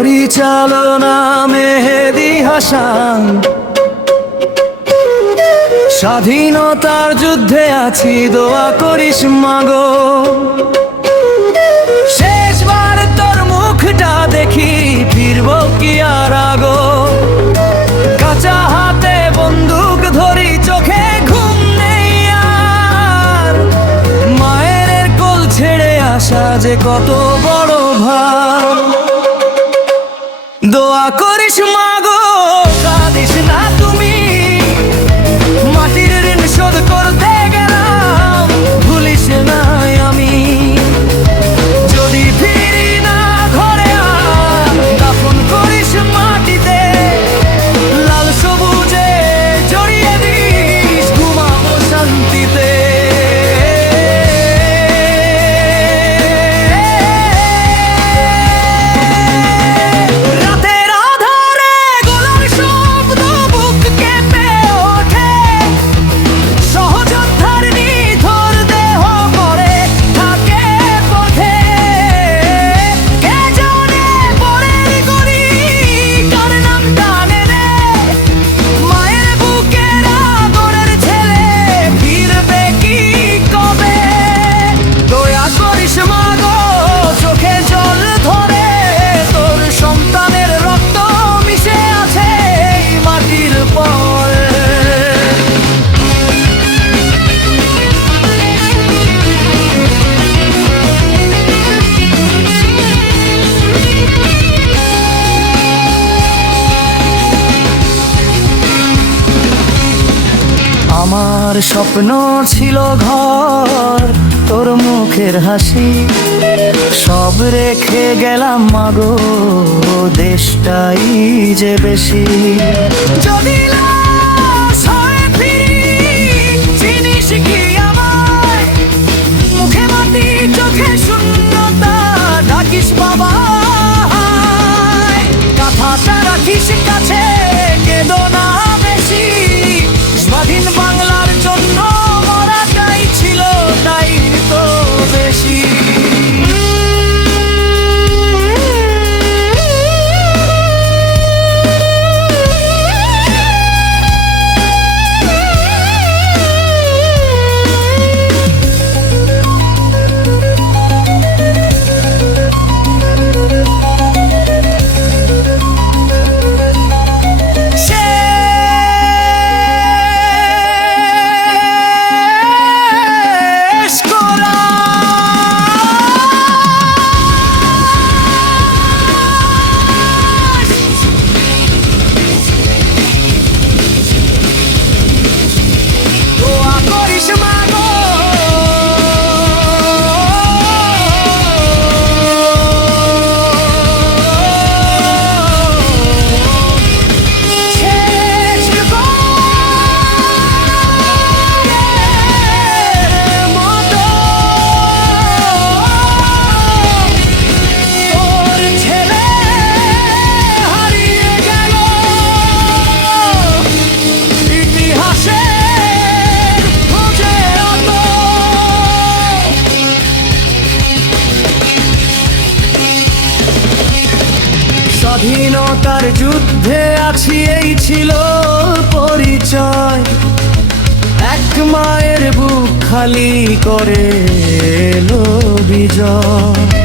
পরিচালনা মেহেদী হাসান। স্বাধীনতার যুদ্ধে আছি, দোয়া করিস মাগো। শেষবার তোর মুখটা দেখি, ফিরবো কি আর আগো। কাঁচা হাতে বন্দুক ধরি, চোখে ঘুম নেই আর। মায়ের কোল ছেড়ে আসা যে কত বড় ভার। দোয়া করিস মাগো, কাঁদিস না তুমি। মাটির ঋণ শোধ করতে গেলাম, ভুলিস না আমি। যদি ফিরি না ঘরে আর, দাফন করিস মাটিতে। লাল সবুজে জড়িয়ে দিস, ঘুমাবো শান্তিতে। আমার স্বপ্ন ছিল ঘর, তোর মুখের হাসি। সব রেখে গেলাম মাগো, দেশটাই যে বেশি। যদি লাশ হয়ে ফিরি, চিনিস কি আমায়? মুখে মাটি, চোখে শূন্যতা, ডাকিস বাবা। কথাটা রাখিস কাছে, কেঁদো না বেশি। স্বাধীন বাংলার জন্য মরাটাই ছিল তাই তো বেশি। স্বাধীনতার যুদ্ধে আছি, এই ছিল পরিচয়। এক মায়ের বুক খালি করে এলো বিজয়।